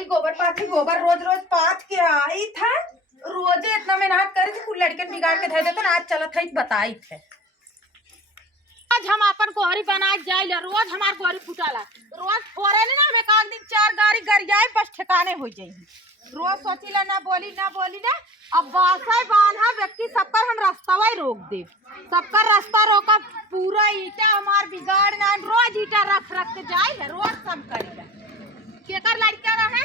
वाली गोबर पाथी गोबर रोज रोज पाथ के आई था। रोजे इतना मेहनत करे थे, कुछ लड़कन बिगाड़ के धर देते ना। आज चलत है बताई थे। आज हम अपन गोहरी बना जाइल, रोज हमार गोहरी फुटाला। रोज फोरे ना हमें का दिन 4 गाड़ी गरियाए बस ठिकाने हो जाई। रोज सोचिला ना बोली ना अब बासा बांधा व्यक्ति सबका हम रास्तावा रोक दे। सबका रास्ता रोका पूरा ईटा हमार बिगाड़ ना। रोज ईटा रख के जाए रोज सब करेगा। केकर लड़का रहे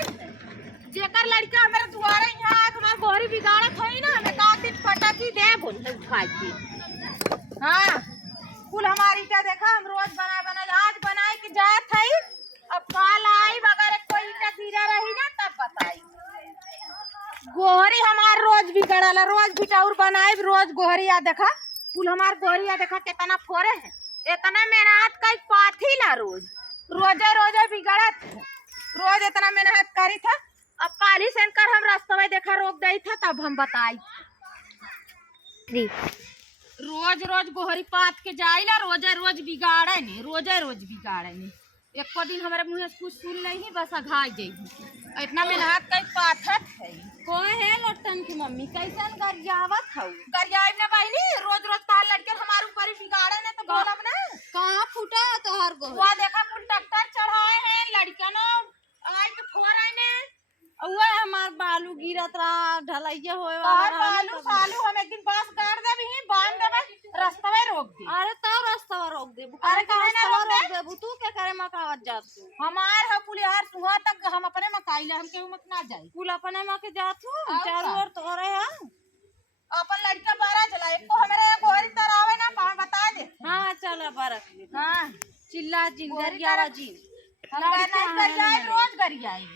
जेकर लड़का हमारे दुआरे यहाँ हमार गोहरी बिगाड़त होई ना, हमें का दिन पटाखी दे बोल खाई के। हाँ कुल हमारी ईटा देखा हम रोज बना आज बनाए के जात है। अब काल आई अगर कोई ईटा गिरा रही ना तब बताई। गोहरी हमार रोज बिगड़ला, रोज बिटाउर बनाए रोज गोहरिया देखा। कुल हमार गोहरिया देखा कितना फोरे है। इतना मेहनत कई पाथी ना रोजे रोजे बिगड़त है। रोज इतना मेहनत करी था। अब काली सेंकर हम रास्ता में देखा रोक गई था तब हम बताई। रोज रोज गोहरी पाथ के जाइला रोजे रोज बिगाड़े नहीं। एक दिन हमारे मुँह से कुछ सुन नहीं बस अघाई जाई। इतना मेहनत कई पाथत है। कोई है लोटन की मम्मी कैसन गरियावत हऊ? गरियाई ना बहनी रोज रोज ताल लड़के हमारे ऊपर ही बिगाड़े ने तो बोलब ना। कहाँ फूटा तोहर गोहरी? वहाँ देखा कुल ट्रैक्टर चढ़ाए हैं लड़कन आए के फोर आए ने। उहे हमार बालू गिरत रहा ढलैया होए और वाला बालू सालू हम एक दिन बस गाड़ दे भी बांध देबे रास्ता में रोक दे। अरे तब रास्ता रोक दे। अरे काहे ना रोक दे तू क्या करे मकावत जात तू? हमार है कुल यार सुहा तक हम अपने मकाई ला हम केहू मत ना जाई। कुल अपने माँ के जात हूँ और चारों का? ओर तोरे है। अपन लड़का बारह चला एक को हमारे यहाँ गोहरी तरावे ना बता दे। हाँ चल बरक हाँ चिल्ला जी गरियावा जी हम नहीं गरियाई रोज गरियाई।